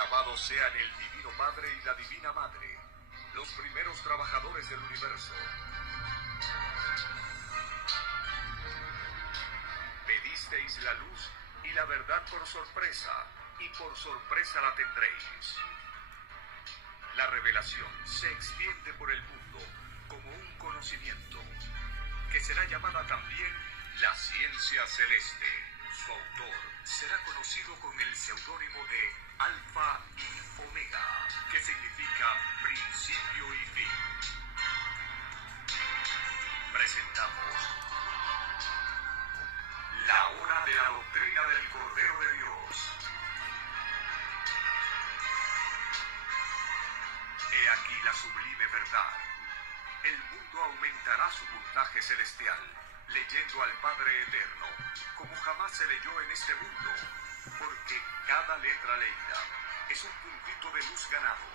Alabados sean el Divino Padre y la Divina Madre, los primeros trabajadores del universo. Pedisteis la luz y la verdad por sorpresa, y por sorpresa la tendréis. La revelación se extiende por el mundo como un conocimiento, que será llamada también la ciencia celeste. Su autor será conocido con el seudónimo de Alfa y Omega, que significa principio y fin. Presentamos La Hora de la Doctrina del Cordero de Dios. He aquí la sublime verdad. El mundo aumentará su puntaje celestial, leyendo al Padre Eterno, como jamás se leyó en este mundo, porque cada letra leída es un puntito de luz ganado,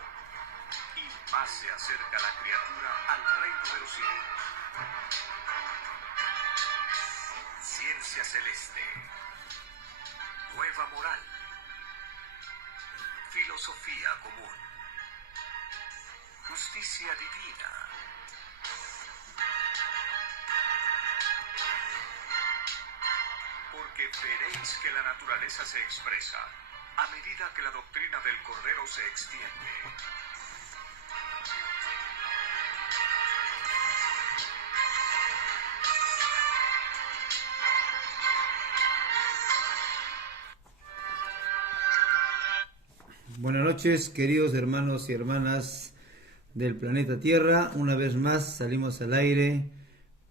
y más se acerca la criatura al reino de los cielos. Ciencia celeste, nueva moral, filosofía común, justicia divina. Porque veréis que la naturaleza se expresa a medida que la doctrina del Cordero se extiende. Buenas noches, queridos hermanos y hermanas del planeta Tierra. Una vez más salimos al aire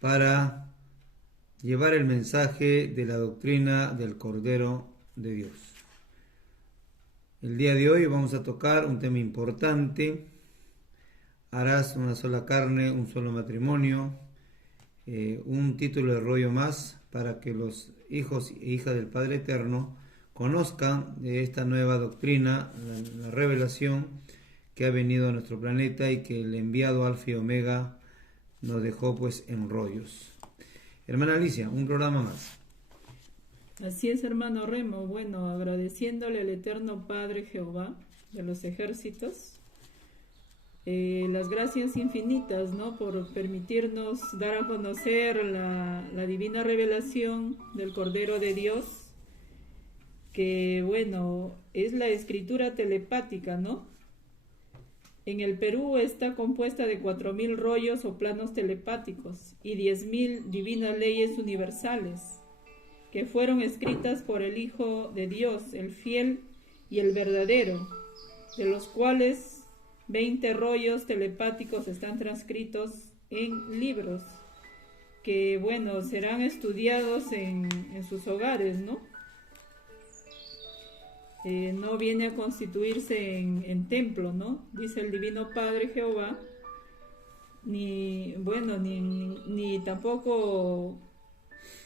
para llevar el mensaje de la doctrina del Cordero de Dios. El día de hoy vamos a tocar un tema importante. Harás una sola carne, un solo matrimonio, un título de rollo más para que los hijos e hijas del Padre Eterno conozcan de esta nueva doctrina, la revelación que ha venido a nuestro planeta y que el enviado Alfa y Omega nos dejó pues en rollos. Hermana Alicia, un programa más. Así es, hermano Remo. Bueno, agradeciéndole al Eterno Padre Jehová de los ejércitos, las gracias infinitas, ¿no?, por permitirnos dar a conocer la divina revelación del Cordero de Dios, que, bueno, es la escritura telepática, ¿no? En el Perú está compuesta de 4.000 rollos o planos telepáticos y 10.000 divinas leyes universales que fueron escritas por el Hijo de Dios, el fiel y el verdadero, de los cuales 20 rollos telepáticos están transcritos en libros que, bueno, serán estudiados en sus hogares, ¿no? No viene a constituirse en templo, ¿no? Dice el Divino Padre Jehová, ni tampoco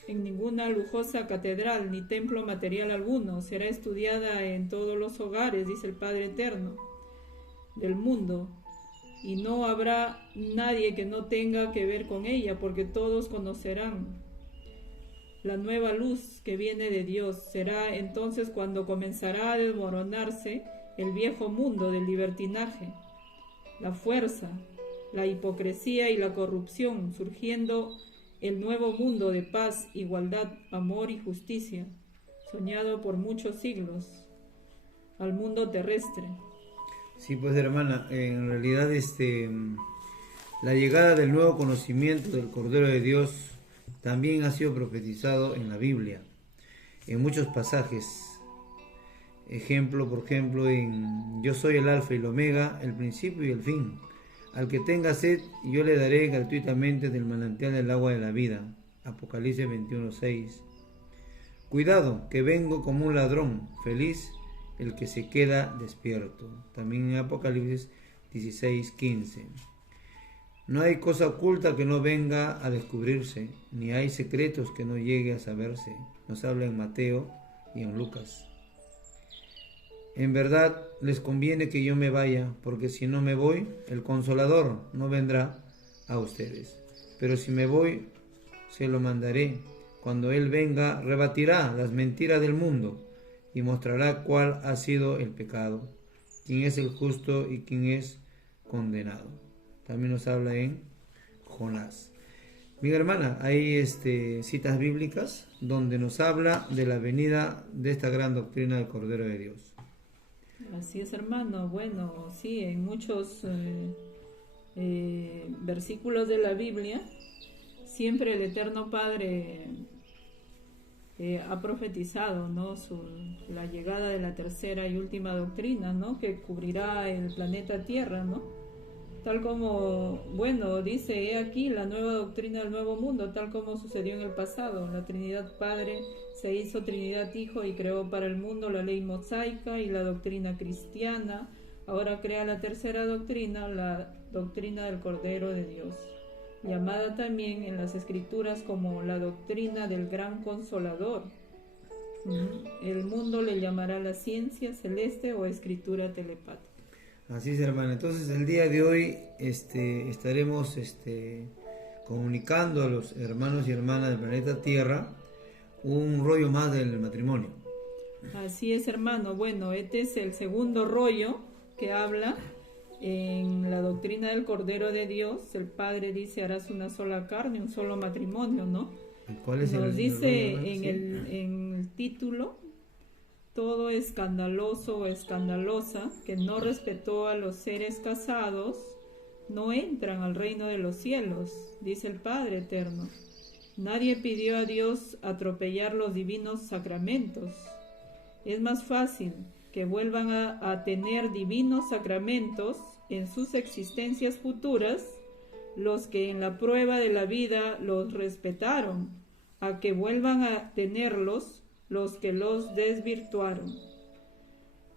en ninguna lujosa catedral, ni templo material alguno. Será estudiada en todos los hogares, dice el Padre Eterno, del mundo. Y no habrá nadie que no tenga que ver con ella, porque todos conocerán la nueva luz que viene de Dios. Será entonces cuando comenzará a desmoronarse el viejo mundo del libertinaje, la fuerza, la hipocresía y la corrupción, surgiendo el nuevo mundo de paz, igualdad, amor y justicia, soñado por muchos siglos al mundo terrestre. Sí, pues hermana, en realidad la llegada del nuevo conocimiento del Cordero de Dios también ha sido profetizado en la Biblia, en muchos pasajes. Por ejemplo, en Yo soy el Alfa y el Omega, el principio y el fin. Al que tenga sed, yo le daré gratuitamente del manantial del agua de la vida. Apocalipsis 21:6. Cuidado, que vengo como un ladrón, feliz el que se queda despierto. También en Apocalipsis 16:15. No hay cosa oculta que no venga a descubrirse, ni hay secretos que no llegue a saberse. Nos habla en Mateo y en Lucas. En verdad les conviene que yo me vaya, porque si no me voy, el Consolador no vendrá a ustedes. Pero si me voy, se lo mandaré. Cuando Él venga, rebatirá las mentiras del mundo y mostrará cuál ha sido el pecado, quién es el justo y quién es condenado. También nos habla en Jonás. Mi hermana, hay citas bíblicas donde nos habla de la venida de esta gran doctrina del Cordero de Dios. Así es, hermano. Bueno, sí, en muchos versículos de la Biblia, siempre el Eterno Padre ha profetizado, ¿no?, la llegada de la tercera y última doctrina, ¿no?, que cubrirá el planeta Tierra, ¿no? Tal como, bueno, dice, he aquí la nueva doctrina del nuevo mundo, tal como sucedió en el pasado. La Trinidad Padre se hizo Trinidad Hijo y creó para el mundo la ley mosaica y la doctrina cristiana. Ahora crea la tercera doctrina, la doctrina del Cordero de Dios, llamada también en las Escrituras como la doctrina del Gran Consolador. El mundo le llamará la ciencia celeste o escritura telepática. Así es, hermano. Entonces el día de hoy estaremos comunicando a los hermanos y hermanas del planeta Tierra un rollo más del matrimonio. Así es, hermano. Bueno, este es el segundo rollo que habla en la doctrina del Cordero de Dios. El Padre dice, harás una sola carne, un solo matrimonio, ¿no? ¿Cuál es Nos dice rollo, en, sí? en el título: todo escandaloso o escandalosa que no respetó a los seres casados no entran al reino de los cielos, dice el Padre Eterno. Nadie pidió a Dios atropellar los divinos sacramentos. Es más fácil que vuelvan a tener divinos sacramentos en sus existencias futuras los que en la prueba de la vida los respetaron, a que vuelvan a tenerlos los que los desvirtuaron.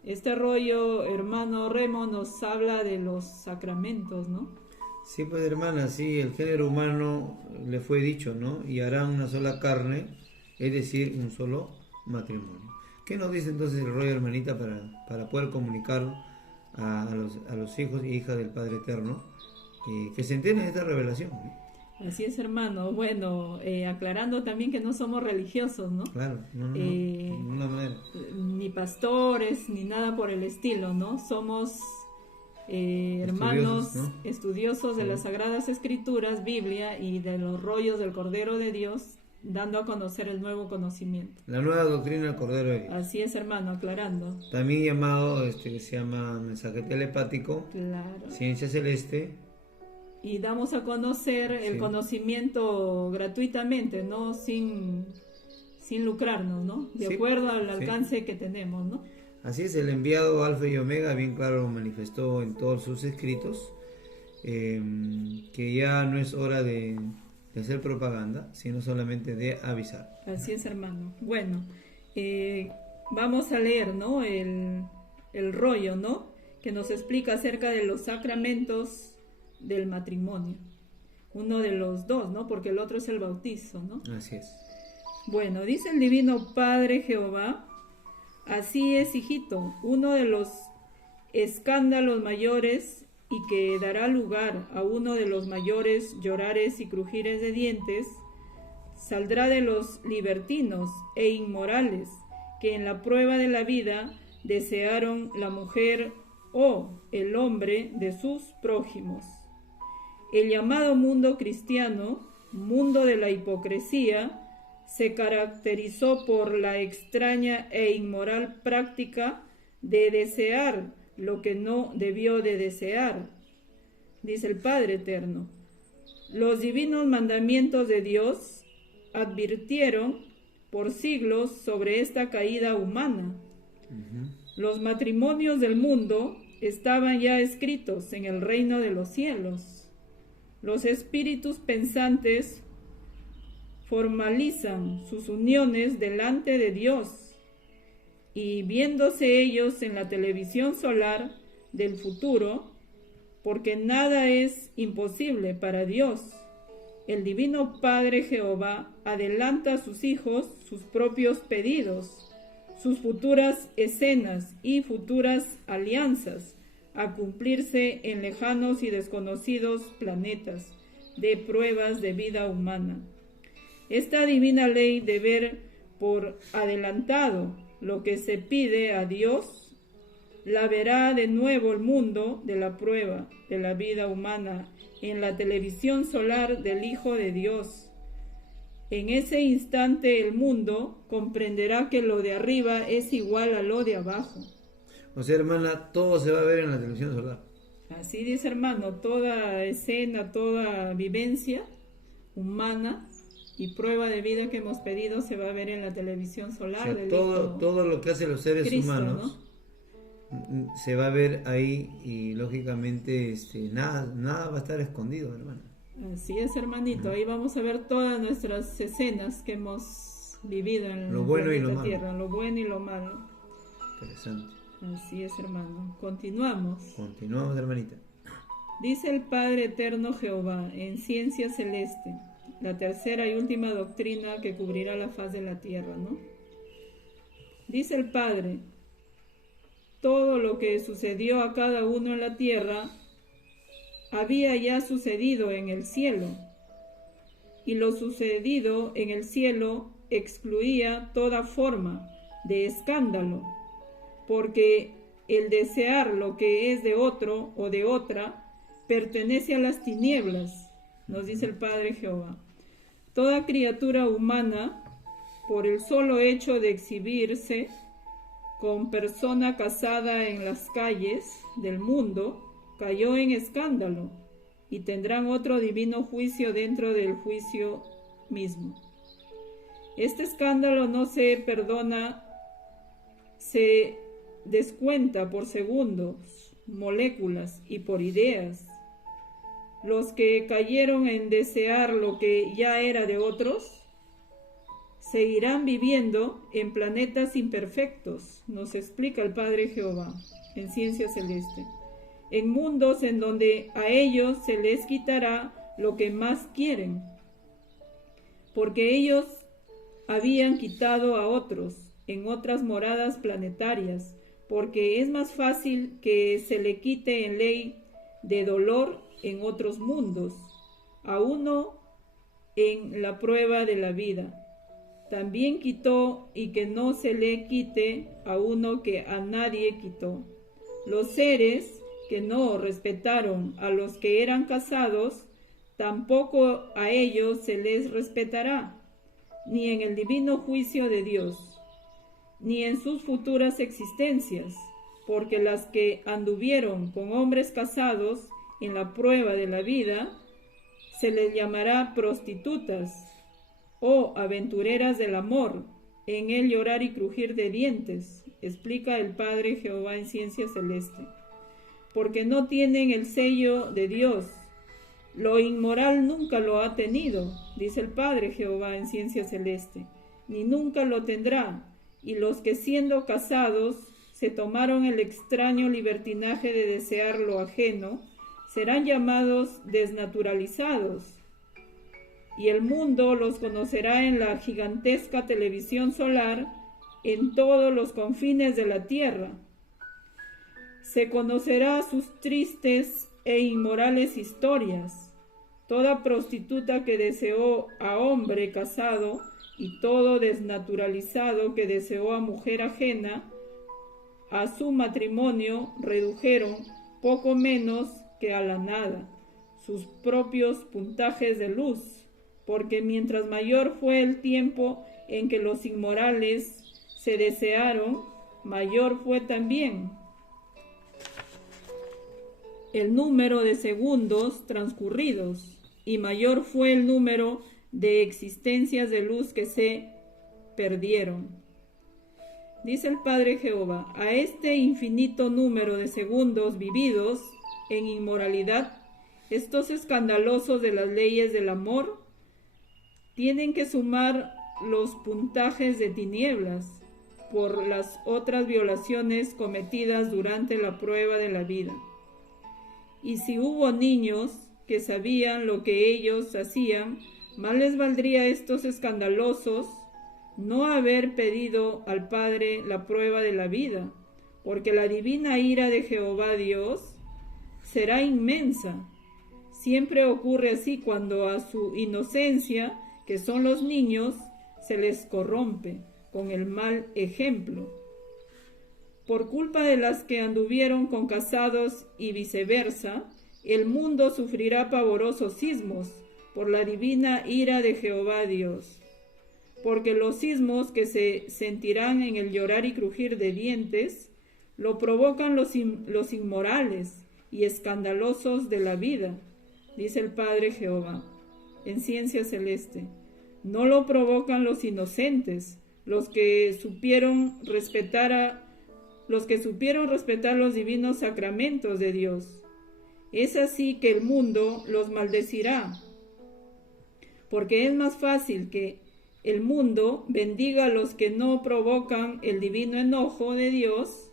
Este rollo, hermano Remo, nos habla de los sacramentos, ¿no? Sí, pues, hermana, sí, el género humano le fue dicho, ¿no? Y harán una sola carne, es decir, un solo matrimonio. ¿Qué nos dice entonces el rollo, hermanita, para poder comunicar a los hijos y hijas del Padre Eterno que se entienda esta revelación, ¿no? Así es, hermano. Bueno, aclarando también que no somos religiosos, ¿no? Claro, no, de ninguna manera. Ni pastores, ni nada por el estilo, ¿no? Somos hermanos estudiosos de las Sagradas Escrituras, Biblia y de los rollos del Cordero de Dios, dando a conocer el nuevo conocimiento. La nueva doctrina del Cordero de Dios. Así es, hermano, aclarando. También llamado, que se llama mensaje telepático, Claro. ciencia celeste. Y damos a conocer el conocimiento gratuitamente, ¿no? Sin lucrarnos, ¿no? De acuerdo al alcance que tenemos, ¿no? Así es, el enviado Alfa y Omega bien claro lo manifestó en todos sus escritos, que ya no es hora de hacer propaganda, sino solamente de avisar. Así es, hermano. Bueno, vamos a leer, ¿no? El rollo, ¿no? Que nos explica acerca de los sacramentos del matrimonio. Uno de los dos, ¿no? Porque el otro es el bautizo, ¿no? Así es. Bueno, dice el Divino Padre Jehová: así es, hijito, uno de los escándalos mayores y que dará lugar a uno de los mayores llorares y crujires de dientes, saldrá de los libertinos e inmorales que en la prueba de la vida desearon la mujer o el hombre de sus prójimos. El llamado mundo cristiano, mundo de la hipocresía, se caracterizó por la extraña e inmoral práctica de desear lo que no debió de desear, dice el Padre Eterno. Los divinos mandamientos de Dios advirtieron por siglos sobre esta caída humana. Los matrimonios del mundo estaban ya escritos en el reino de los cielos. Los espíritus pensantes formalizan sus uniones delante de Dios y viéndose ellos en la televisión solar del futuro, porque nada es imposible para Dios, el Divino Padre Jehová adelanta a sus hijos sus propios pedidos, sus futuras escenas y futuras alianzas a cumplirse en lejanos y desconocidos planetas de pruebas de vida humana. Esta divina ley de ver por adelantado lo que se pide a Dios la verá de nuevo el mundo de la prueba de la vida humana en la televisión solar del Hijo de Dios. En ese instante el mundo comprenderá que lo de arriba es igual a lo de abajo. O sea, hermana, todo se va a ver en la televisión solar. Así dice, hermano, toda escena, toda vivencia humana y prueba de vida que hemos pedido se va a ver en la televisión solar. O sea, todo lo que hacen los seres Cristo, humanos, ¿no?, se va a ver ahí, y lógicamente nada va a estar escondido, hermana. Así es, hermanito. Ahí vamos a ver todas nuestras escenas que hemos vivido en Lo bueno y lo la malo. tierra, lo bueno y lo malo. Interesante. Así es, hermano. Continuamos. Continuamos, hermanita. Dice el Padre Eterno Jehová en Ciencia Celeste, la tercera y última doctrina que cubrirá la faz de la tierra, ¿no? Dice el Padre: todo lo que sucedió a cada uno en la tierra había ya sucedido en el cielo, y lo sucedido en el cielo excluía toda forma de escándalo, porque el desear lo que es de otro o de otra pertenece a las tinieblas, nos dice el Padre Jehová. Toda criatura humana, por el solo hecho de exhibirse con persona casada en las calles del mundo, cayó en escándalo, y tendrán otro divino juicio dentro del juicio mismo. Este escándalo no se perdona, se descuenta por segundos, moléculas y por ideas. Los que cayeron en desear lo que ya era de otros seguirán viviendo en planetas imperfectos, nos explica el Padre Jehová en Ciencia Celeste, en mundos en donde a ellos se les quitará lo que más quieren, porque ellos habían quitado a otros en otras moradas planetarias, porque es más fácil que se le quite en ley de dolor en otros mundos, a uno en la prueba de la vida. También quitó, y que no se le quite a uno que a nadie quitó. Los seres que no respetaron a los que eran casados, tampoco a ellos se les respetará, ni en el divino juicio de Dios, ni en sus futuras existencias, porque las que anduvieron con hombres casados en la prueba de la vida, se les llamará prostitutas o aventureras del amor, en el llorar y crujir de dientes, explica el Padre Jehová en Ciencia Celeste, porque no tienen el sello de Dios. Lo inmoral nunca lo ha tenido, dice el Padre Jehová en Ciencia Celeste, ni nunca lo tendrá, y los que siendo casados se tomaron el extraño libertinaje de desear lo ajeno, serán llamados desnaturalizados, y el mundo los conocerá en la gigantesca televisión solar en todos los confines de la tierra. Se conocerá sus tristes e inmorales historias. Toda prostituta que deseó a hombre casado y todo desnaturalizado que deseó a mujer ajena, a su matrimonio redujeron poco menos que a la nada sus propios puntajes de luz, porque mientras mayor fue el tiempo en que los inmorales se desearon, mayor fue también el número de segundos transcurridos, y mayor fue el número de existencias de luz que se perdieron. Dice el Padre Jehová: a este infinito número de segundos vividos en inmoralidad, estos escandalosos de las leyes del amor tienen que sumar los puntajes de tinieblas por las otras violaciones cometidas durante la prueba de la vida. Y si hubo niños que sabían lo que ellos hacían, más les valdría a estos escandalosos no haber pedido al Padre la prueba de la vida, porque la divina ira de Jehová Dios será inmensa. Siempre ocurre así cuando a su inocencia, que son los niños, se les corrompe con el mal ejemplo. Por culpa de las que anduvieron con casados y viceversa, el mundo sufrirá pavorosos sismos por la divina ira de Jehová Dios. Porque los sismos que se sentirán en el llorar y crujir de dientes, lo provocan los inmorales y escandalosos de la vida, dice el Padre Jehová, en ciencia celeste. No lo provocan los inocentes, los que supieron respetar los divinos sacramentos de Dios. Es así que el mundo los maldecirá, porque es más fácil que el mundo bendiga a los que no provocan el divino enojo de Dios,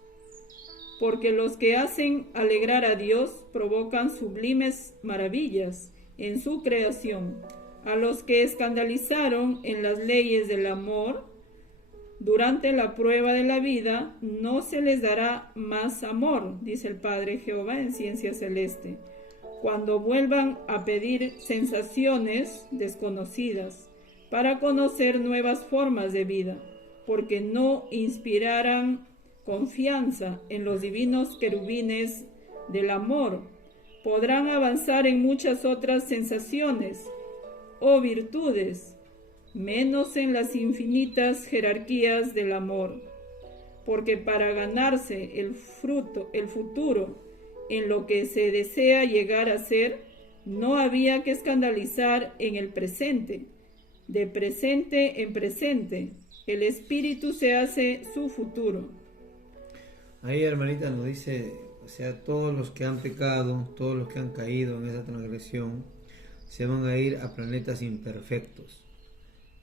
porque los que hacen alegrar a Dios provocan sublimes maravillas en su creación. A los que escandalizaron en las leyes del amor durante la prueba de la vida, no se les dará más amor, dice el Padre Jehová en ciencia celeste, cuando vuelvan a pedir sensaciones desconocidas para conocer nuevas formas de vida, porque no inspirarán confianza en los divinos querubines del amor. Podrán avanzar en muchas otras sensaciones o virtudes, menos en las infinitas jerarquías del amor, porque para ganarse el futuro en lo que se desea llegar a ser, no había que escandalizar en el presente. De presente en presente, el espíritu se hace su futuro. Ahí, hermanita, nos dice, o sea, todos los que han pecado, todos los que han caído en esa transgresión, se van a ir a planetas imperfectos.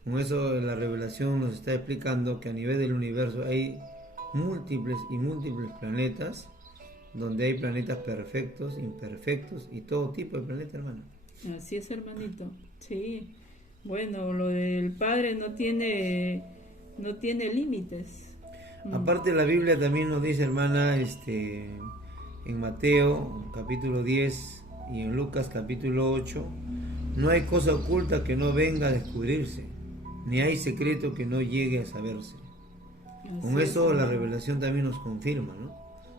Con eso la revelación nos está explicando que a nivel del universo hay múltiples y múltiples planetas, donde hay planetas perfectos, imperfectos y todo tipo de planetas, hermano. Así es, hermanito. Sí. Bueno, lo del Padre no tiene límites. Aparte la Biblia también nos dice, hermana, en Mateo capítulo 10 y en Lucas capítulo 8, no hay cosa oculta que no venga a descubrirse, ni hay secreto que no llegue a saberse. Con eso la revelación también nos confirma, ¿no?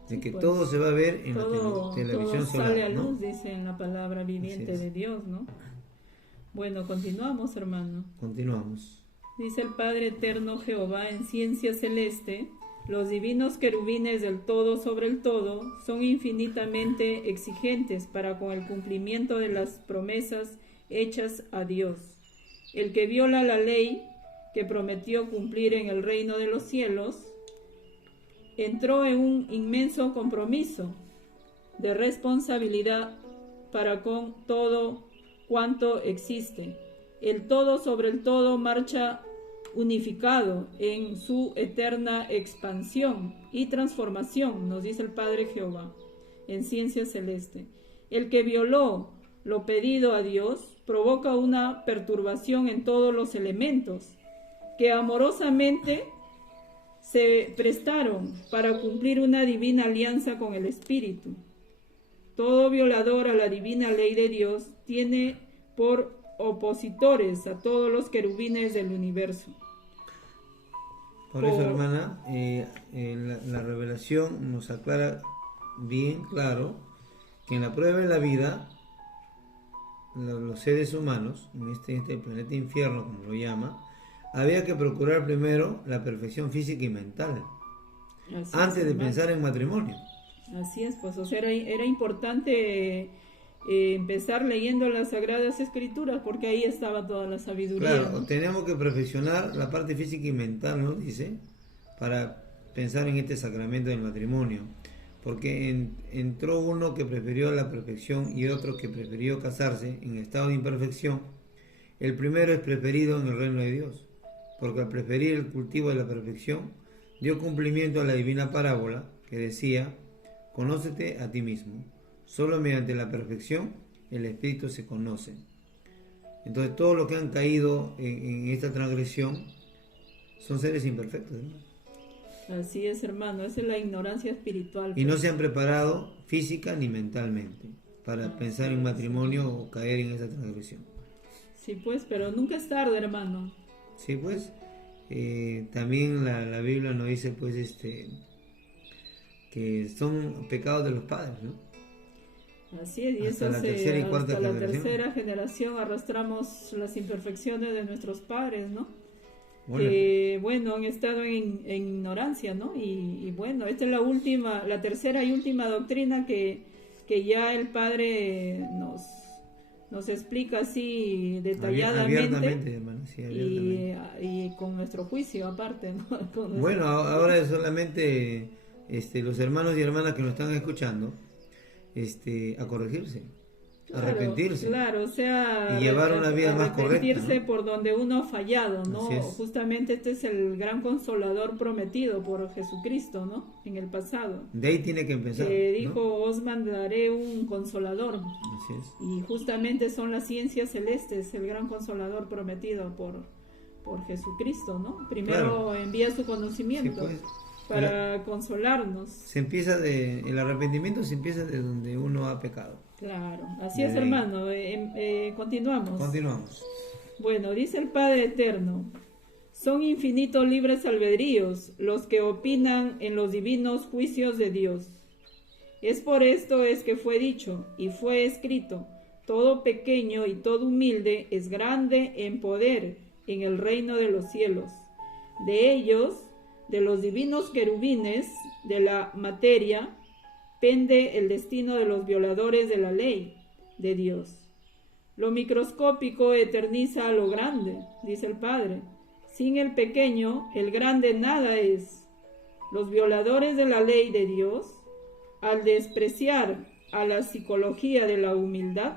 De que pues, todo se va a ver en la televisión todo solar, sale a ¿no? luz, dice en la palabra viviente de Dios, ¿no? Bueno, continuamos, hermano. Continuamos. Dice el Padre Eterno Jehová en ciencia celeste: los divinos querubines del todo sobre el todo son infinitamente exigentes para con el cumplimiento de las promesas hechas a Dios. El que viola la ley que prometió cumplir en el reino de los cielos entró en un inmenso compromiso de responsabilidad para con todo cuanto existe. El todo sobre el todo marcha unificado en su eterna expansión y transformación, nos dice el Padre Jehová en ciencia celeste. El que violó lo pedido a Dios provoca una perturbación en todos los elementos que amorosamente se prestaron para cumplir una divina alianza con el Espíritu. Todo violador a la divina ley de Dios tiene por opositores a todos los querubines del universo. Por eso, hermana, la revelación nos aclara bien claro que en la prueba de la vida, los seres humanos, en este planeta infierno, como lo llama, había que procurar primero la perfección física y mental, antes de pensar en matrimonio. Así es, pues, o sea, era importante empezar leyendo las Sagradas Escrituras, porque ahí estaba toda la sabiduría. Claro, ¿no? Tenemos que perfeccionar la parte física y mental, ¿no? Dice, para pensar en este sacramento del matrimonio, porque entró uno que prefirió la perfección y otro que prefirió casarse en estado de imperfección. El primero es preferido en el reino de Dios, porque al preferir el cultivo de la perfección, dio cumplimiento a la divina parábola que decía: conócete a ti mismo. Solo mediante la perfección el espíritu se conoce. Entonces todos los que han caído en esta transgresión son seres imperfectos, ¿no? Así es, hermano, esa es la ignorancia espiritual. Y no se han preparado física ni mentalmente para pensar en matrimonio o caer en esa transgresión. Sí, pues, pero nunca es tarde, hermano. Sí, pues, también la Biblia nos dice, pues, que son pecados de los padres, ¿no? Así es, y Hasta eso la tercera y cuarta hasta la generación. tercera generación arrastramos las imperfecciones de nuestros padres, ¿no? Bueno, Que, bueno, han estado en ignorancia, ¿no? Y bueno, esta es la tercera y última doctrina que ya el Padre nos explica así detalladamente. abiertamente, hermano, sí, abiertamente. Y con nuestro juicio aparte, ¿no? Con nuestro- Bueno, ahora es solamente los hermanos y hermanas que nos están escuchando, a corregirse, Claro, arrepentirse. claro, o sea, Y llevar una vida más correcta, arrepentirse ¿no? por donde uno ha fallado, ¿no? Así es. Justamente este es el gran consolador prometido por Jesucristo, ¿no? En el pasado. De ahí tiene que empezar, Que ¿no? dijo, os mandaré un consolador. Así es. Y justamente son las ciencias celestes, el gran consolador prometido por Jesucristo, ¿no? Primero Claro. envía su Sí, conocimiento pues, para consolarnos. el arrepentimiento se empieza de donde uno ha pecado. Claro, así De es, ahí. hermano. Continuamos. Continuamos. Bueno, dice el Padre Eterno, son infinitos libres albedríos los que opinan en los divinos juicios de Dios. Es por esto es que fue dicho y fue escrito, todo pequeño y todo humilde es grande en poder en el reino de los cielos. De ellos, de los divinos querubines, de la materia, pende el destino de los violadores de la ley de Dios. Lo microscópico eterniza a lo grande, dice el Padre. Sin el pequeño, el grande nada es. Los violadores de la ley de Dios, al despreciar a la psicología de la humildad,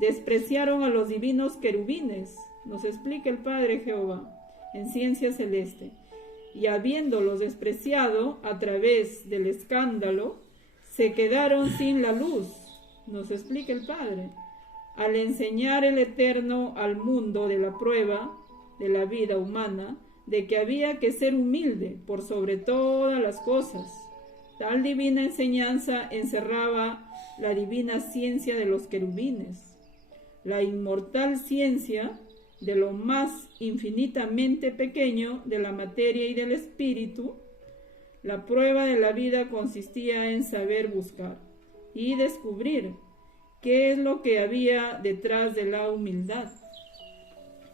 despreciaron a los divinos querubines, nos explica el Padre Jehová, en Ciencia Celeste. Y habiéndolos despreciado a través del escándalo, se quedaron sin la luz, nos explica el Padre, al enseñar el Eterno al mundo de la prueba de la vida humana, de que había que ser humilde por sobre todas las cosas. Tal divina enseñanza encerraba la divina ciencia de los querubines, la inmortal ciencia de lo más infinitamente pequeño de la materia y del espíritu. La prueba de la vida consistía en saber buscar y descubrir qué es lo que había detrás de la humildad.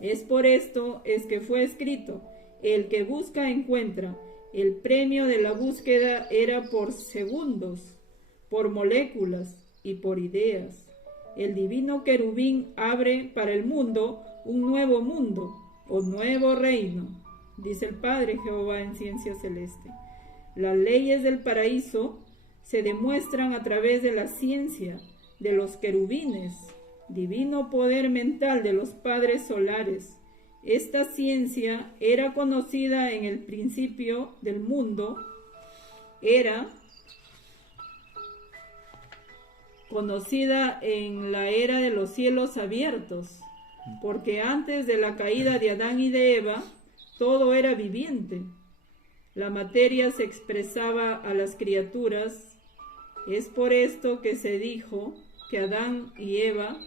Es por esto es que fue escrito, el que busca encuentra. El premio de la búsqueda era por segundos, por moléculas y por ideas. El divino querubín abre para el mundo un nuevo mundo o nuevo reino, dice el Padre Jehová en Ciencia Celeste. Las leyes del paraíso se demuestran a través de la ciencia de los querubines, divino poder mental de los padres solares. Esta ciencia era conocida en el principio del mundo, era conocida en la era de los cielos abiertos, porque antes de la caída de Adán y de Eva, todo era viviente. La materia se expresaba a las criaturas. Es por esto que se dijo que Adán y Eva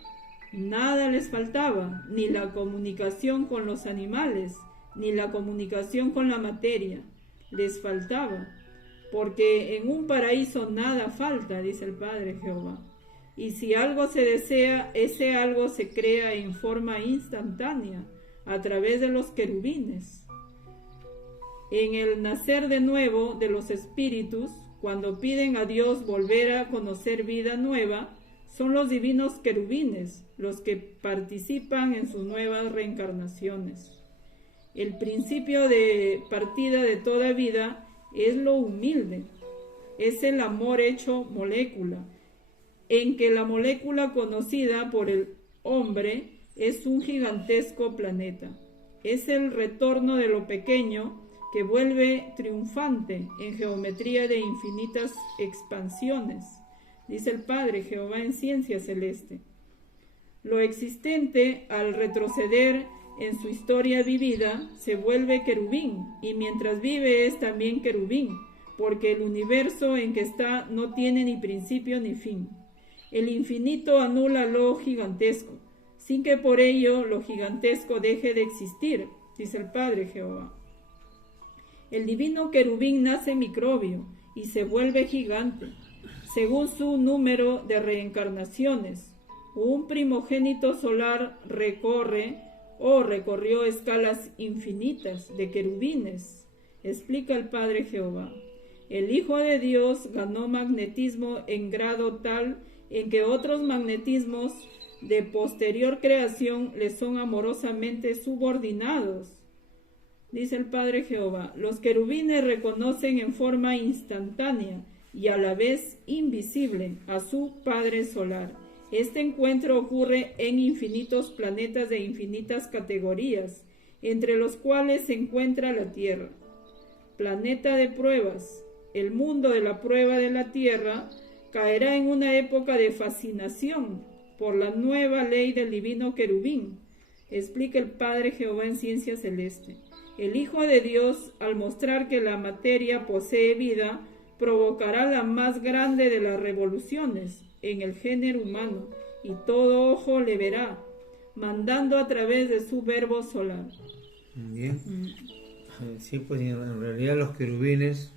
nada les faltaba, ni la comunicación con los animales, ni la comunicación con la materia. Les faltaba, porque en un paraíso nada falta, dice el Padre Jehová. Y si algo se desea, ese algo se crea en forma instantánea, a través de los querubines. En el nacer de nuevo de los espíritus, cuando piden a Dios volver a conocer vida nueva, son los divinos querubines los que participan en sus nuevas reencarnaciones. El principio de partida de toda vida es lo humilde, es el amor hecho molécula, en que la molécula conocida por el hombre es un gigantesco planeta. Es el retorno de lo pequeño que vuelve triunfante en geometría de infinitas expansiones, dice el Padre Jehová en Ciencia Celeste. Lo existente, al retroceder en su historia vivida, se vuelve querubín, y mientras vive es también querubín, porque el universo en que está no tiene ni principio ni fin. El infinito anula lo gigantesco, sin que por ello lo gigantesco deje de existir, dice el Padre Jehová. El divino querubín nace microbio y se vuelve gigante, según su número de reencarnaciones. Un primogénito solar recorrió escalas infinitas de querubines, explica el Padre Jehová. El Hijo de Dios ganó magnetismo en grado tal en que otros magnetismos de posterior creación le son amorosamente subordinados. Dice el Padre Jehová, los querubines reconocen en forma instantánea y a la vez invisible a su Padre solar. Este encuentro ocurre en infinitos planetas de infinitas categorías, entre los cuales se encuentra la Tierra. Planeta de pruebas. El mundo de la prueba de la Tierra caerá en una época de fascinación por la nueva ley del divino querubín, explica el Padre Jehová en Ciencia Celeste. El Hijo de Dios, al mostrar que la materia posee vida, provocará la más grande de las revoluciones en el género humano, y todo ojo le verá, mandando a través de su verbo solar. Bien. Sí, pues en realidad los querubines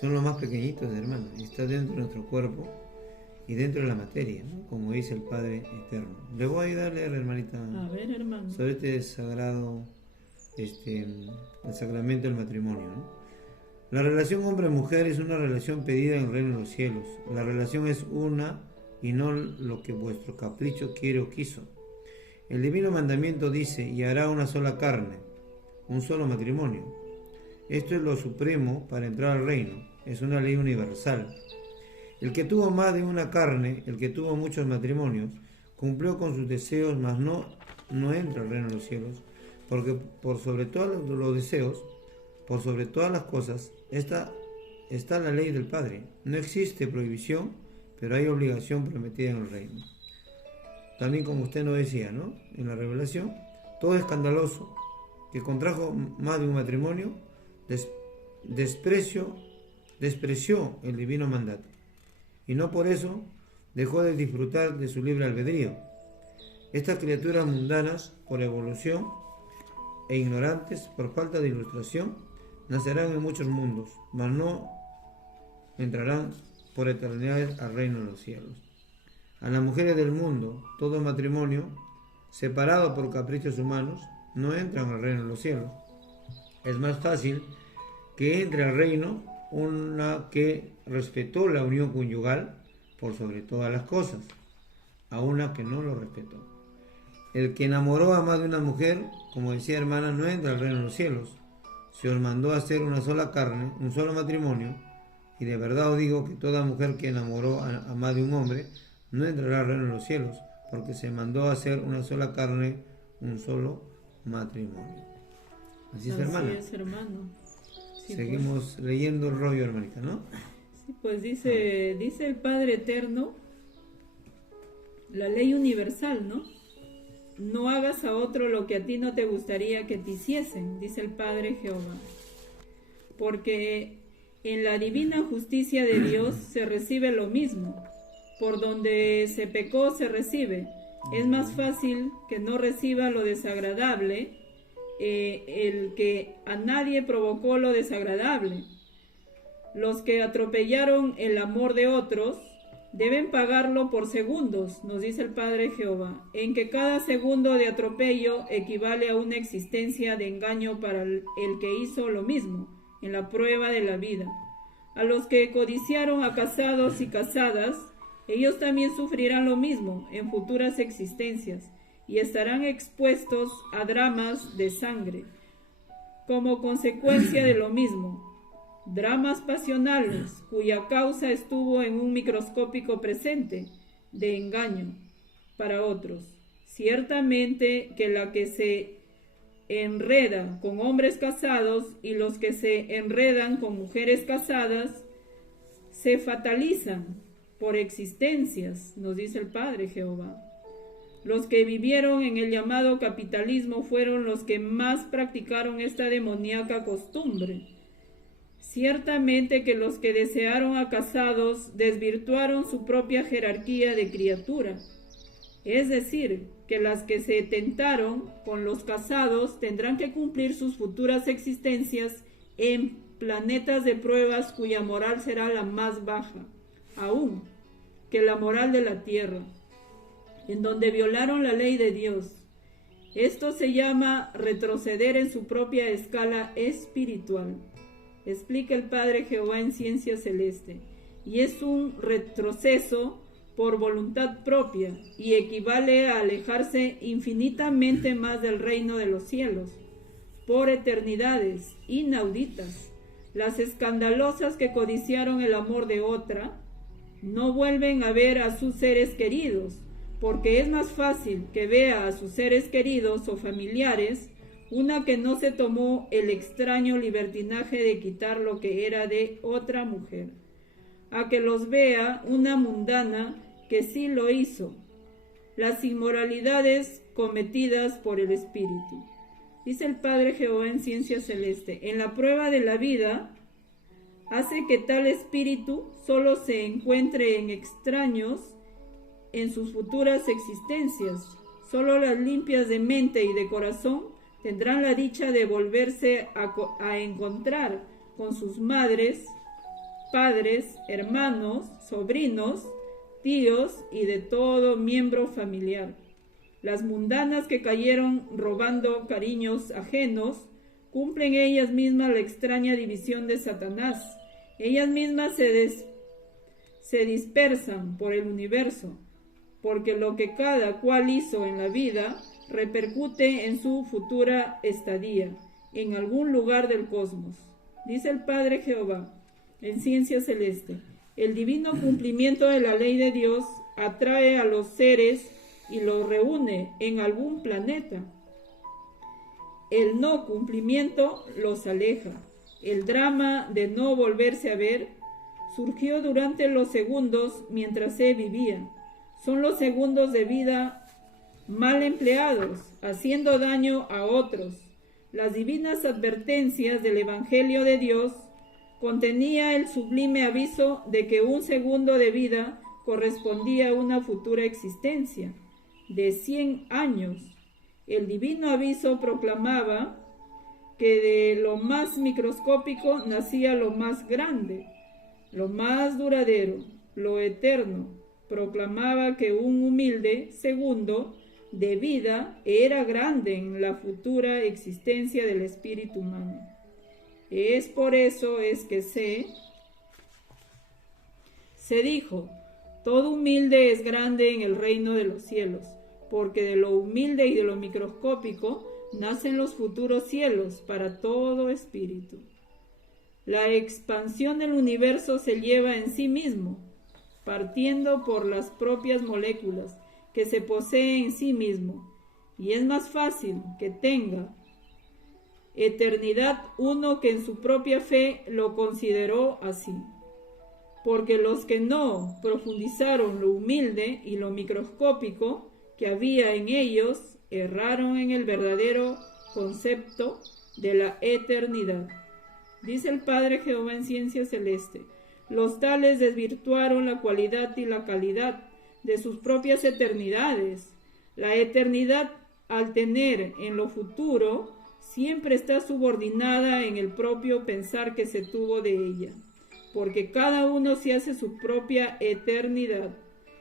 son los más pequeñitos, hermano, y está dentro de nuestro cuerpo y dentro de la materia, ¿no? Como dice el Padre Eterno. Le voy a ayudarle a la hermanita A ver, hermano. sobre este sagrado, el sacramento del matrimonio, ¿no? La relación hombre-mujer es una relación pedida en el reino de los cielos. La relación es una y no lo que vuestro capricho quiere o quiso. El divino mandamiento dice, y hará una sola carne, un solo matrimonio. Esto es lo supremo para entrar al reino, es una ley universal. El que tuvo más de una carne, el que tuvo muchos matrimonios, cumplió con sus deseos, mas no entra al reino de los cielos, porque por sobre todos los deseos, por sobre todas las cosas, está la ley del Padre. No existe prohibición, pero hay obligación prometida en el reino. También como usted nos decía, ¿no? En la revelación, todo escandaloso que contrajo más de un matrimonio, despreció el divino mandato, y no por eso dejó de disfrutar de su libre albedrío. Estas criaturas mundanas, por evolución e ignorantes, por falta de ilustración, nacerán en muchos mundos, mas no entrarán por eternidad al reino de los cielos. A las mujeres del mundo, todo matrimonio, separado por caprichos humanos, no entran al reino de los cielos. Es más fácil que entre al reino una que respetó la unión conyugal por sobre todas las cosas, a una que no lo respetó. El que enamoró a más de una mujer, como decía hermana, no entra al reino de los cielos. Se os mandó a hacer una sola carne, un solo matrimonio, y de verdad os digo que toda mujer que enamoró a más de un hombre no entrará al reino de los cielos, porque se mandó a hacer una sola carne, un solo matrimonio. Así es, hermana. Así es, hermano. Sí, seguimos pues leyendo el rollo, hermanita, ¿no? Sí, pues dice el Padre Eterno, la ley universal, ¿no? No hagas a otro lo que a ti no te gustaría que te hiciesen, dice el Padre Jehová. Porque en la divina justicia de Dios se recibe lo mismo. Por donde se pecó se recibe. Es más fácil que no reciba lo desagradable el que a nadie provocó lo desagradable. Los que atropellaron el amor de otros deben pagarlo por segundos, nos dice el Padre Jehová, en que cada segundo de atropello equivale a una existencia de engaño para el que hizo lo mismo en la prueba de la vida. A los que codiciaron a casados y casadas, ellos también sufrirán lo mismo en futuras existencias y estarán expuestos a dramas de sangre como consecuencia de lo mismo. Dramas pasionales cuya causa estuvo en un microscópico presente de engaño para otros. Ciertamente que la que se enreda con hombres casados y los que se enredan con mujeres casadas se fatalizan por existencias, nos dice el Padre Jehová. Los que vivieron en el llamado capitalismo fueron los que más practicaron esta demoníaca costumbre. Ciertamente que los que desearon a casados desvirtuaron su propia jerarquía de criatura. Es decir, que las que se tentaron con los casados tendrán que cumplir sus futuras existencias en planetas de pruebas cuya moral será la más baja, aún que la moral de la tierra, en donde violaron la ley de Dios. Esto se llama retroceder en su propia escala espiritual, explica el Padre Jehová en Ciencia Celeste, y es un retroceso por voluntad propia y equivale a alejarse infinitamente más del reino de los cielos, por eternidades inauditas. Las escandalosas que codiciaron el amor de otra no vuelven a ver a sus seres queridos, porque es más fácil que vea a sus seres queridos o familiares una que no se tomó el extraño libertinaje de quitar lo que era de otra mujer, a que los vea una mundana que sí lo hizo. Las inmoralidades cometidas por el espíritu. Dice el Padre Jehová en Ciencia Celeste, en la prueba de la vida hace que tal espíritu solo se encuentre en extraños en sus futuras existencias. Solo las limpias de mente y de corazón tendrán la dicha de volverse a encontrar con sus madres, padres, hermanos, sobrinos, tíos y de todo miembro familiar. Las mundanas que cayeron robando cariños ajenos, cumplen ellas mismas la extraña división de Satanás. Ellas mismas se dispersan por el universo, porque lo que cada cual hizo en la vida repercute en su futura estadía, en algún lugar del cosmos. Dice el Padre Jehová en Ciencia Celeste, el divino cumplimiento de la ley de Dios atrae a los seres y los reúne en algún planeta. El no cumplimiento los aleja. El drama de no volverse a ver surgió durante los segundos mientras se vivían. Son los segundos de vida mal empleados, haciendo daño a otros. Las divinas advertencias del Evangelio de Dios contenía el sublime aviso de que un segundo de vida correspondía a una futura existencia de 100 años. El divino aviso proclamaba que de lo más microscópico nacía lo más grande, lo más duradero, lo eterno. Proclamaba que un humilde segundo de vida era grande en la futura existencia del espíritu humano. Es por eso es que se dijo, todo humilde es grande en el reino de los cielos, porque de lo humilde y de lo microscópico nacen los futuros cielos para todo espíritu. La expansión del universo se lleva en sí mismo, partiendo por las propias moléculas que se posee en sí mismo, y es más fácil que tenga eternidad uno que en su propia fe lo consideró así, porque los que no profundizaron lo humilde y lo microscópico que había en ellos erraron en el verdadero concepto de la eternidad. Dice el Padre Jehová en Ciencia Celeste, los tales desvirtuaron la cualidad y la calidad de sus propias eternidades. La eternidad, al tener en lo futuro, siempre está subordinada en el propio pensar que se tuvo de ella, porque cada uno se hace su propia eternidad.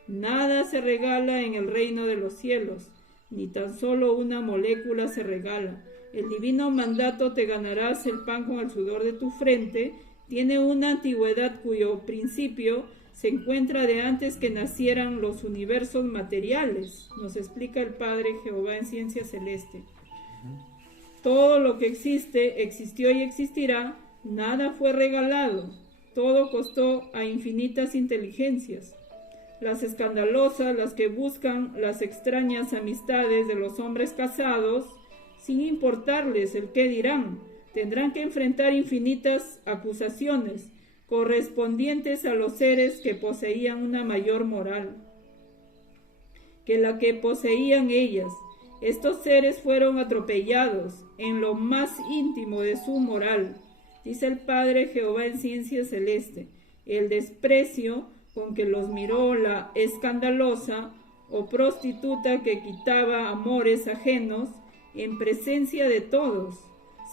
Nada se regala en el reino de los cielos, ni tan solo una molécula se regala. El divino mandato te ganarás el pan con el sudor de tu frente tiene una antigüedad cuyo principio se encuentra de antes que nacieran los universos materiales, nos explica el Padre Jehová en Ciencia Celeste. Todo lo que existe, existió y existirá, nada fue regalado, todo costó a infinitas inteligencias. Las escandalosas, las que buscan las extrañas amistades de los hombres casados, sin importarles el qué dirán, tendrán que enfrentar infinitas acusaciones correspondientes a los seres que poseían una mayor moral que la que poseían ellas. Estos seres fueron atropellados en lo más íntimo de su moral. Dice el Padre Jehová en Ciencia Celeste, el desprecio con que los miró la escandalosa o prostituta que quitaba amores ajenos en presencia de todos,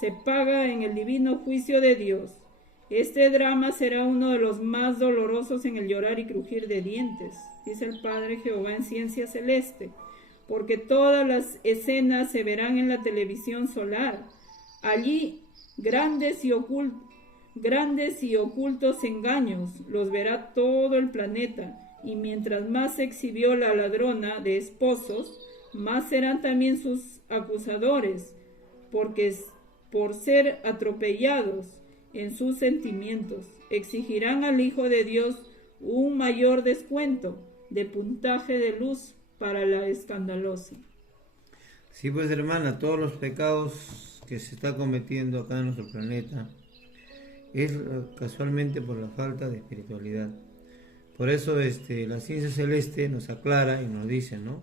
se paga en el divino juicio de Dios. Este drama será uno de los más dolorosos en el llorar y crujir de dientes, dice el Padre Jehová en ciencia celeste, porque todas las escenas se verán en la televisión solar. Allí grandes y ocultos engaños los verá todo el planeta, y mientras más se exhibió la ladrona de esposos, más serán también sus acusadores, porque por ser atropellados en sus sentimientos, exigirán al Hijo de Dios un mayor descuento de puntaje de luz para la escandalosa. Sí, pues hermana, todos los pecados que se está cometiendo acá en nuestro planeta es casualmente por la falta de espiritualidad. Por eso la ciencia celeste nos aclara y nos dice, ¿no?,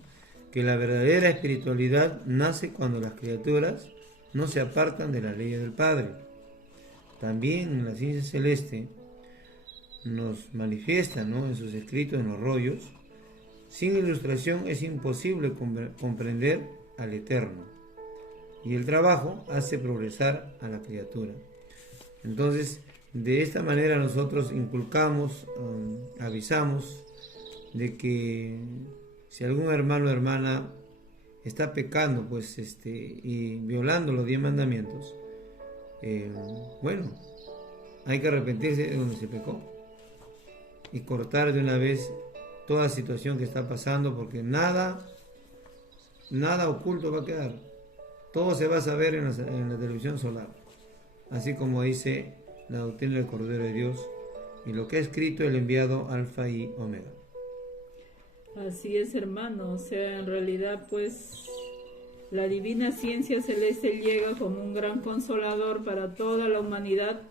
que la verdadera espiritualidad nace cuando las criaturas no se apartan de la ley del Padre. También la ciencia celeste nos manifiesta, ¿no?, en sus escritos, en los rollos, sin ilustración es imposible comprender al Eterno, y el trabajo hace progresar a la criatura. Entonces, de esta manera nosotros inculcamos, avisamos de que si algún hermano o hermana está pecando, pues, y violando los 10 mandamientos, bueno, hay que arrepentirse de donde se pecó y cortar de una vez toda situación que está pasando, porque nada oculto va a quedar. Todo se va a saber en la televisión solar, así como dice la doctrina del Cordero de Dios y lo que ha escrito el enviado Alfa y Omega. Así es, hermano. O sea, en realidad, pues, la divina ciencia celeste llega como un gran consolador para toda la humanidad,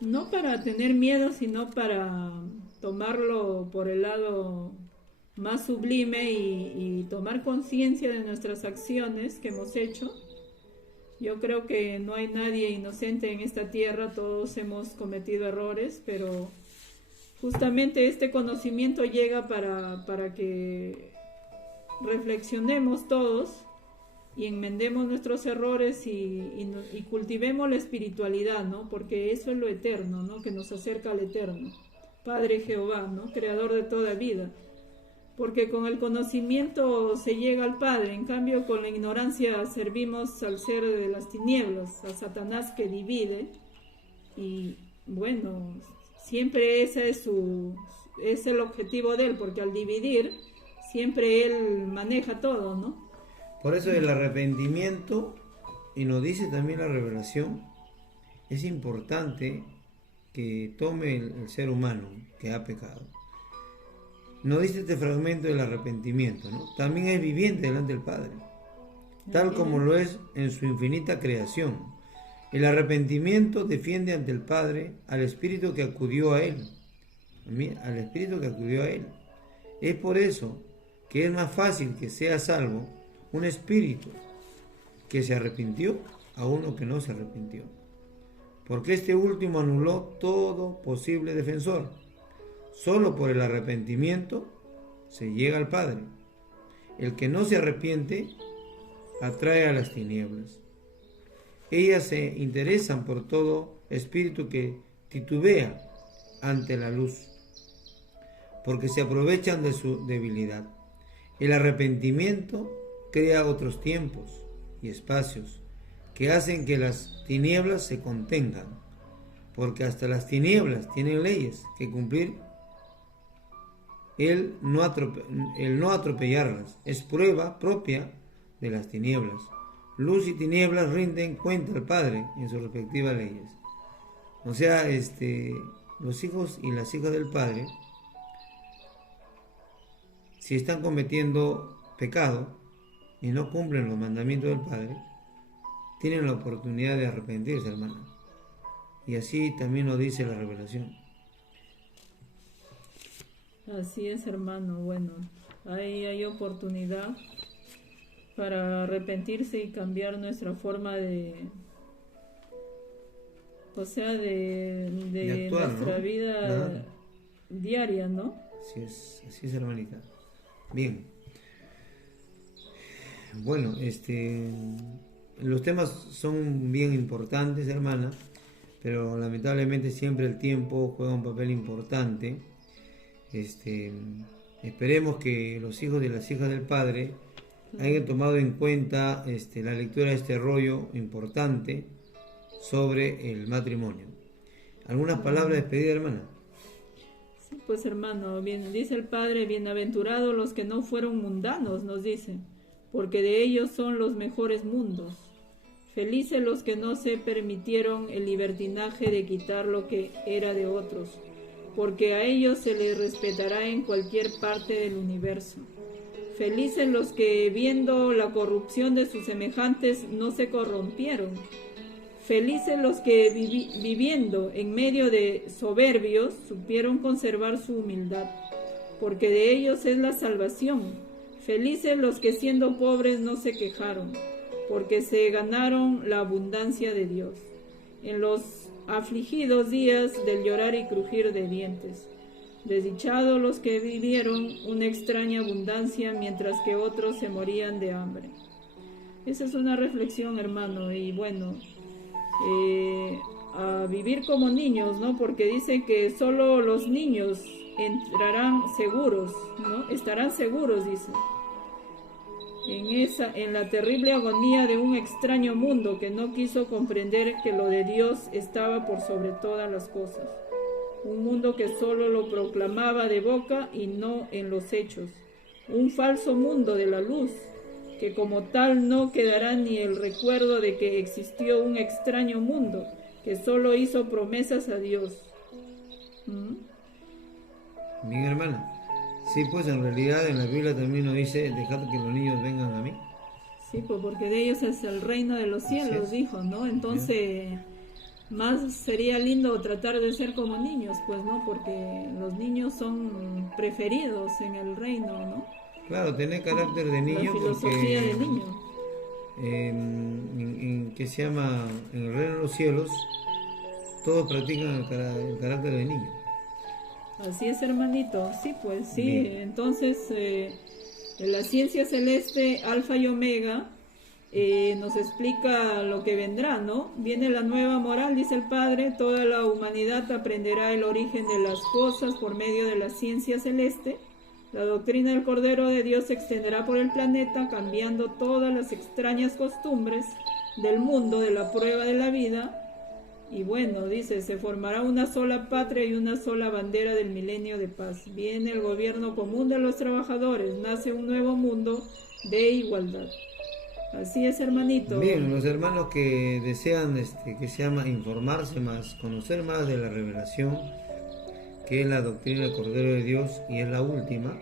no para tener miedo, sino para tomarlo por el lado más sublime y tomar conciencia de nuestras acciones que hemos hecho. Yo creo que no hay nadie inocente en esta tierra, todos hemos cometido errores, pero justamente este conocimiento llega para que reflexionemos todos y enmendemos nuestros errores y cultivemos la espiritualidad, ¿no? Porque eso es lo eterno, ¿no?, que nos acerca al Eterno, Padre Jehová, ¿no?, creador de toda vida. Porque con el conocimiento se llega al Padre, en cambio con la ignorancia servimos al ser de las tinieblas, a Satanás que divide, y bueno, siempre ese es el objetivo de él, porque al dividir siempre él maneja todo, ¿no? Por eso el arrepentimiento, y nos dice también la revelación, es importante que tome el ser humano que ha pecado. Nos dice este fragmento del arrepentimiento, ¿no? También es viviente delante del Padre, tal como lo es en su infinita creación. El arrepentimiento defiende ante el Padre al espíritu que acudió a él. Al espíritu que acudió a él. Es por eso que es más fácil que sea salvo un espíritu que se arrepintió a uno que no se arrepintió, porque este último anuló todo posible defensor. Solo por el arrepentimiento se llega al Padre. El que no se arrepiente atrae a las tinieblas. Ellas se interesan por todo espíritu que titubea ante la luz, porque se aprovechan de su debilidad. El arrepentimiento crea otros tiempos y espacios que hacen que las tinieblas se contengan, porque hasta las tinieblas tienen leyes que cumplir. El no atropellarlas es prueba propia de las tinieblas. Luz y tinieblas rinden cuenta al Padre en sus respectivas leyes. O sea, los hijos y las hijas del Padre, si están cometiendo pecado y no cumplen los mandamientos del Padre, tienen la oportunidad de arrepentirse, hermano. Y así también lo dice la revelación. Así es, hermano. Bueno, ahí hay oportunidad para arrepentirse y cambiar nuestra forma de actuar, nuestra, ¿no?, vida diaria, ¿no? Así es, hermanita. Bien. Bueno, los temas son bien importantes, hermana, pero lamentablemente siempre el tiempo juega un papel importante. Esperemos que los hijos de las hijas del Padre hayan tomado en cuenta la lectura de este rollo importante sobre el matrimonio. ¿Algunas palabras de despedida, hermana? Sí, pues hermano, bien, dice el Padre, bienaventurados los que no fueron mundanos, nos dice, porque de ellos son los mejores mundos. Felices los que no se permitieron el libertinaje de quitar lo que era de otros, porque a ellos se les respetará en cualquier parte del universo. Felices los que, viendo la corrupción de sus semejantes, no se corrompieron. Felices los que, viviendo en medio de soberbios, supieron conservar su humildad, porque de ellos es la salvación. Felices los que, siendo pobres, no se quejaron, porque se ganaron la abundancia de Dios en los afligidos días del llorar y crujir de dientes. Desdichados los que vivieron una extraña abundancia mientras que otros se morían de hambre. Esa es una reflexión, hermano, y bueno, a vivir como niños, ¿no? Porque dice que solo los niños entrarán seguros, ¿no? Estarán seguros, dice, en la terrible agonía de un extraño mundo que no quiso comprender que lo de Dios estaba por sobre todas las cosas. Un mundo que solo lo proclamaba de boca y no en los hechos. Un falso mundo de la luz, que como tal no quedará ni el recuerdo de que existió un extraño mundo que solo hizo promesas a Dios. Bien, hermana. Sí, pues en realidad en la Biblia también nos dice, dejad que los niños vengan a mí. Sí, pues porque de ellos es el reino de los cielos, dijo, ¿no? Entonces, más sería lindo tratar de ser como niños, pues, ¿no? Porque los niños son preferidos en el reino, ¿no? Claro, tener carácter de niño. La filosofía de niño. ¿Qué se llama? En el reino de los cielos, todos practican el carácter de niño. Así es, hermanito. Sí, pues sí. Bien. Entonces, en la ciencia celeste, Alfa y Omega, nos explica lo que vendrá, ¿no? Viene la nueva moral, dice el Padre, toda la humanidad aprenderá el origen de las cosas por medio de la ciencia celeste. La doctrina del Cordero de Dios se extenderá por el planeta, cambiando todas las extrañas costumbres del mundo de la prueba de la vida. Y bueno, dice, se formará una sola patria y una sola bandera del milenio de paz. Viene el gobierno común de los trabajadores, nace un nuevo mundo de igualdad. Así es, hermanito. Bien, los hermanos que desean que se llama informarse más, conocer más de la revelación, que es la doctrina del Cordero de Dios y es la última,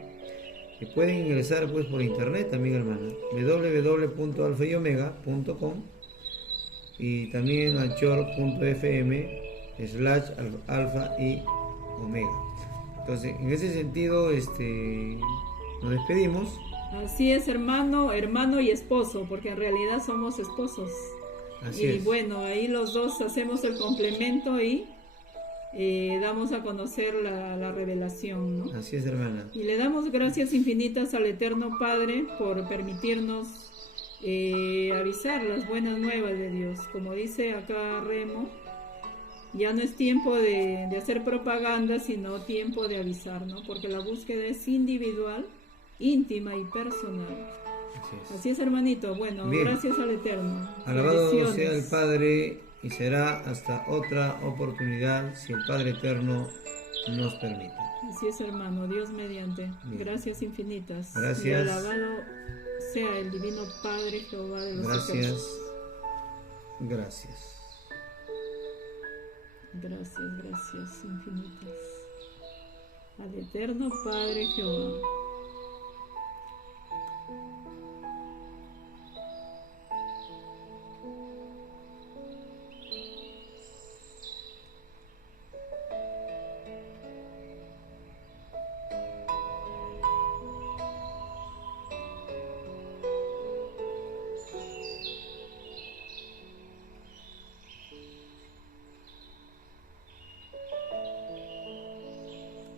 que pueden ingresar pues por internet también, hermana, www.alfayomega.com y también anchor.fm/alfa y omega. Entonces, en ese sentido, nos despedimos. Así es, hermano y esposo, porque en realidad somos esposos. Así y es. bueno, ahí los dos hacemos el complemento y damos a conocer la revelación, ¿no? Así es, hermana. Y le damos gracias infinitas al Eterno Padre por permitirnos avisar las buenas nuevas de Dios. Como dice acá Remo, ya no es tiempo de hacer propaganda, sino tiempo de avisar, ¿no? Porque la búsqueda es individual, íntima y personal. Así es, hermanito. Bueno, bien. Gracias al Eterno. Alabado Bendiciones. sea el Padre, y será hasta otra oportunidad si el Padre Eterno nos permite. Así es, hermano, Dios mediante. Bien. Gracias infinitas. Gracias. Y alabado sea el divino Padre Jehová de los ejércitos. Gracias. Gracias infinitas. Al eterno Padre Jehová.